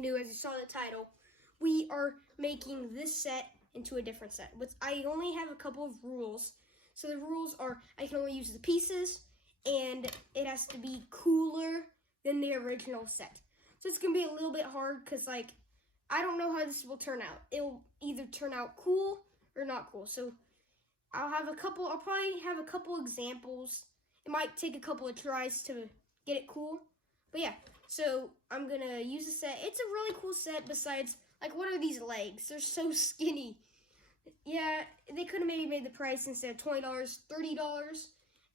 something new, as you saw in the title. We are making this set into a different set. But I only have a couple of rules. So the rules are I can only use the pieces, and it has to be cooler than the original set. So it's going to be a little bit hard because, like, I don't know how this will turn out. It will either turn out cool or not cool. So I'll probably have a couple examples. It might take a couple of tries to get it cool. But yeah, so I'm going to use a set. It's a really cool set besides, like, what are these legs? They're so skinny. Yeah, they could have maybe made the price instead of $20, $30,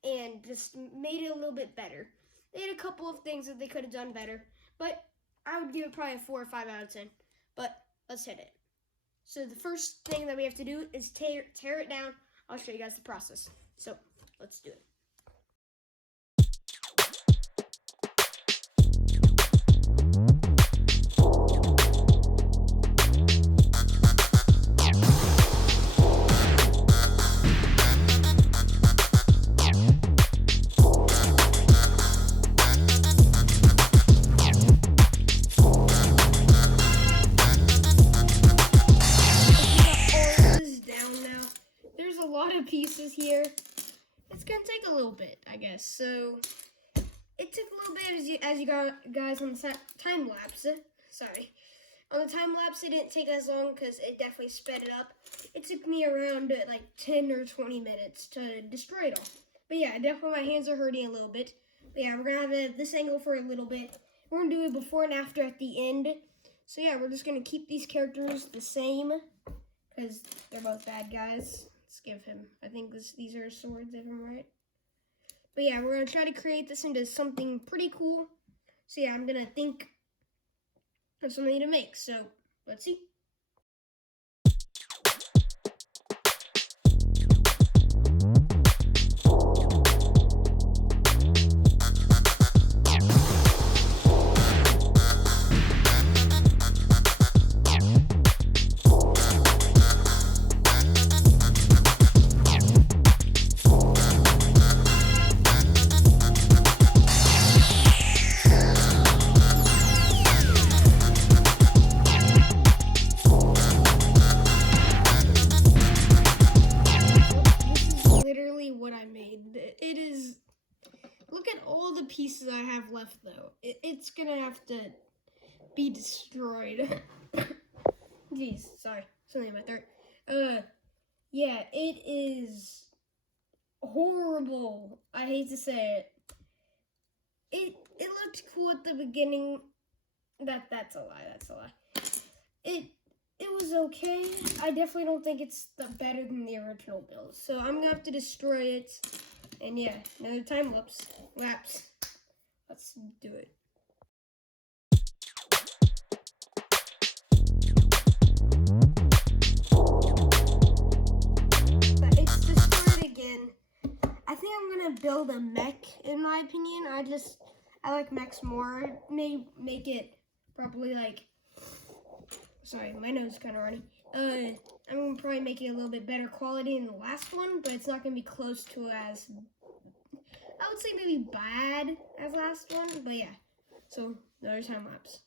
and just made it a little bit better. They had a couple of things that they could have done better, but I would give it probably a 4 or 5 out of 10. But let's hit it. So the first thing that we have to do is tear it down. I'll show you guys the process. So let's do it. Pieces here. It's gonna take a little bit, I guess. So it took a little bit as you guys on the time lapse. Sorry, on the time lapse it didn't take as long because it definitely sped it up. It took me around like 10 or 20 minutes to destroy it all. But yeah, definitely my hands are hurting a little bit. But yeah, we're gonna have this angle for a little bit. We're gonna do it before and after at the end. So yeah, we're just gonna keep these characters the same because they're both bad guys. Let's give him, I think these are swords, if I'm right. But yeah, we're going to try to create this into something pretty cool. So yeah, I'm going to think of something to make. So let's see. It is, look at all the pieces I have left though. It's gonna have to be destroyed. Jeez, sorry, something in my throat. Yeah, it is horrible. I hate to say it. It looked cool at the beginning. That's a lie. It was okay. I definitely don't think it's better than the original build. So I'm gonna have to destroy it. And yeah, another time lapse. Let's do it. It's destroyed again. I think I'm gonna build a mech, in my opinion. I like mechs more. May make it probably like, sorry, my nose is kind of running. I'm gonna probably make it a little bit better quality than the last one, but it's not gonna be close to as, I would say maybe bad as last one, but yeah. So another time lapse.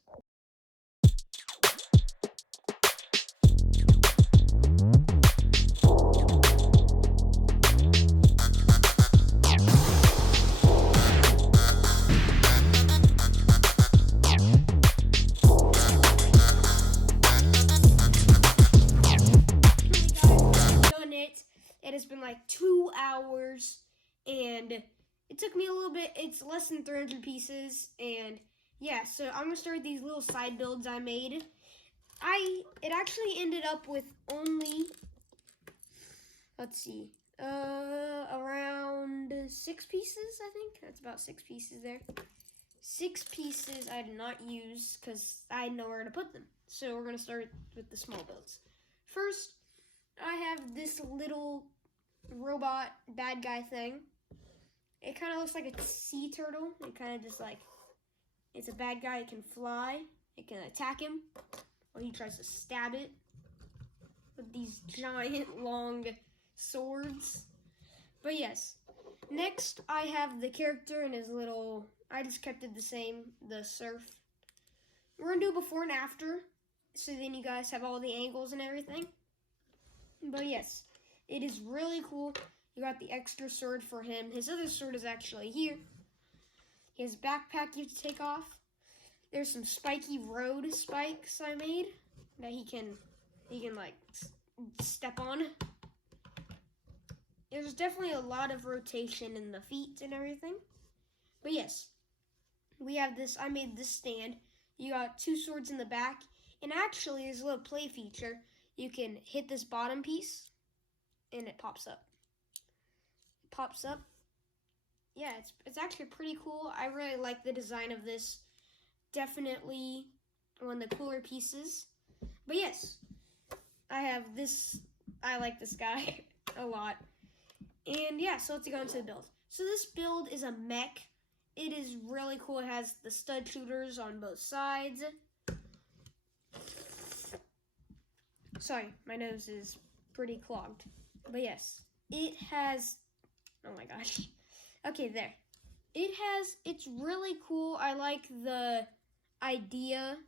It has been like 2 hours, and it took me a little bit. It's less than 300 pieces, and yeah, so I'm gonna start these little side builds I made. It actually ended up with only, let's see, around 6 pieces, I think. That's about 6 pieces there. 6 pieces I did not use because I had nowhere to put them. So we're gonna start with the small builds. First, I have this little robot bad guy thing. It kind of looks like a sea turtle. It kind of just like, it's a bad guy. It can fly. It can attack him when he tries to stab it with these giant long swords. But yes, next I have the character and his little, I just kept it the same, the surf we're gonna do before and after, so then you guys have all the angles and everything. But yes, it is really cool. You got the extra sword for him. His other sword is actually here. He has a backpack you have to take off. There's some spiky road spikes I made that he can like step on. There's definitely a lot of rotation in the feet and everything. But yes, we have this. I made this stand. You got 2 swords in the back, and actually there's a little play feature. You can hit this bottom piece, and it pops up. It pops up. Yeah, it's actually pretty cool. I really like the design of this. Definitely one of the cooler pieces. But yes, I have this. I like this guy a lot. And yeah, so let's go into the build. So this build is a mech. It is really cool. It has the stud shooters on both sides. Sorry, my nose is pretty clogged. But yes, it has, oh my gosh. Okay, there. It's really cool. I like the idea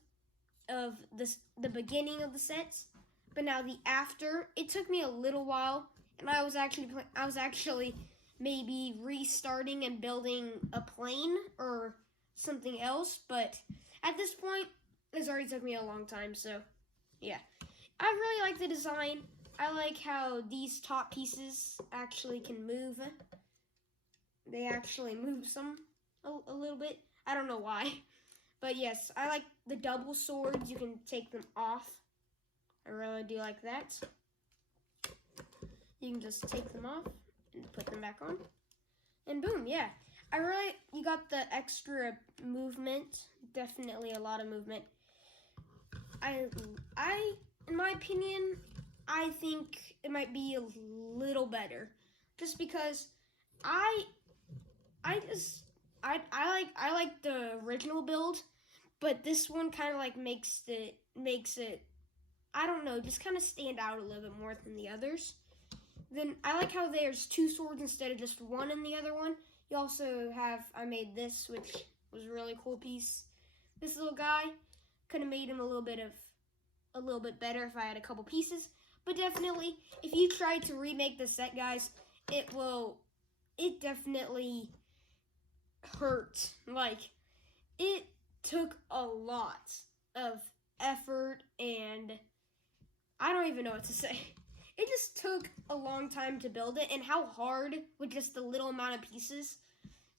of the beginning of the sets, but now the after, it took me a little while, and I was actually maybe restarting and building a plane or something else, but at this point, it's already took me a long time, so yeah. I really like the design. I like how these top pieces actually can move. They actually move a little bit. I don't know why. But yes, I like the double swords. You can take them off. I really do like that. You can just take them off and put them back on. And boom, yeah. You got the extra movement. Definitely a lot of movement. In my opinion, I think it might be a little better. Just because I like the original build, but this one kind of like makes it, I don't know, just kind of stand out a little bit more than the others. Then I like how there's 2 swords instead of just 1 in the other one. You also have, I made this, which was a really cool piece. This little guy, could have made him a little bit better if I had a couple pieces. But definitely, if you try to remake the set, guys, it definitely hurt. Like, it took a lot of effort, and I don't even know what to say. It just took a long time to build it, and how hard, with just the little amount of pieces,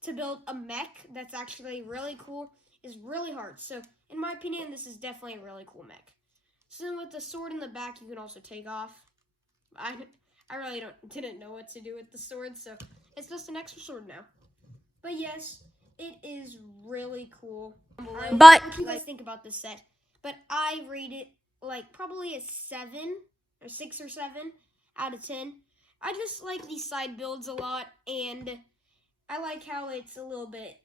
to build a mech that's actually really cool is really hard. So, in my opinion, this is definitely a really cool mech. So then with the sword in the back, you can also take off. I really didn't know what to do with the sword, so it's just an extra sword now. But yes, it is really cool. But what you guys think about this set? But I rate it like probably a 6 or 7 out of 10. I just like these side builds a lot, and I like how it's a little bit,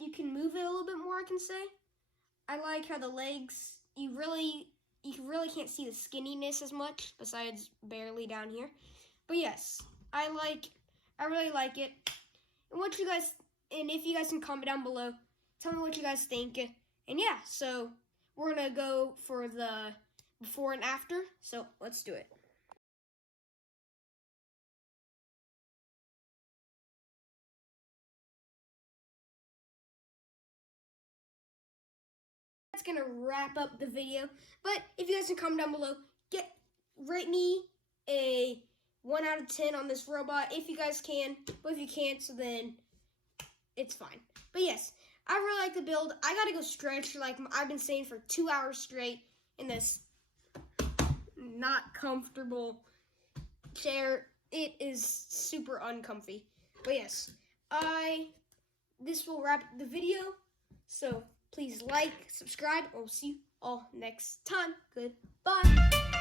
you can move it a little bit more, I can say. I like how the legs, you really can't see the skinniness as much, besides barely down here. But yes, I really like it. And if you guys can comment down below, tell me what you guys think. And yeah, so we're gonna go for the before and after. So let's do it. That's gonna wrap up the video. But if you guys can comment down below, rate me a 1 out of 10 on this robot if you guys can. But if you can't, so then it's fine. But yes, I really like the build. I gotta go stretch like I've been saying for 2 hours straight in this not comfortable chair. It is super uncomfy. But yes, this will wrap the video. So please like, subscribe. I'll see you all next time. Goodbye.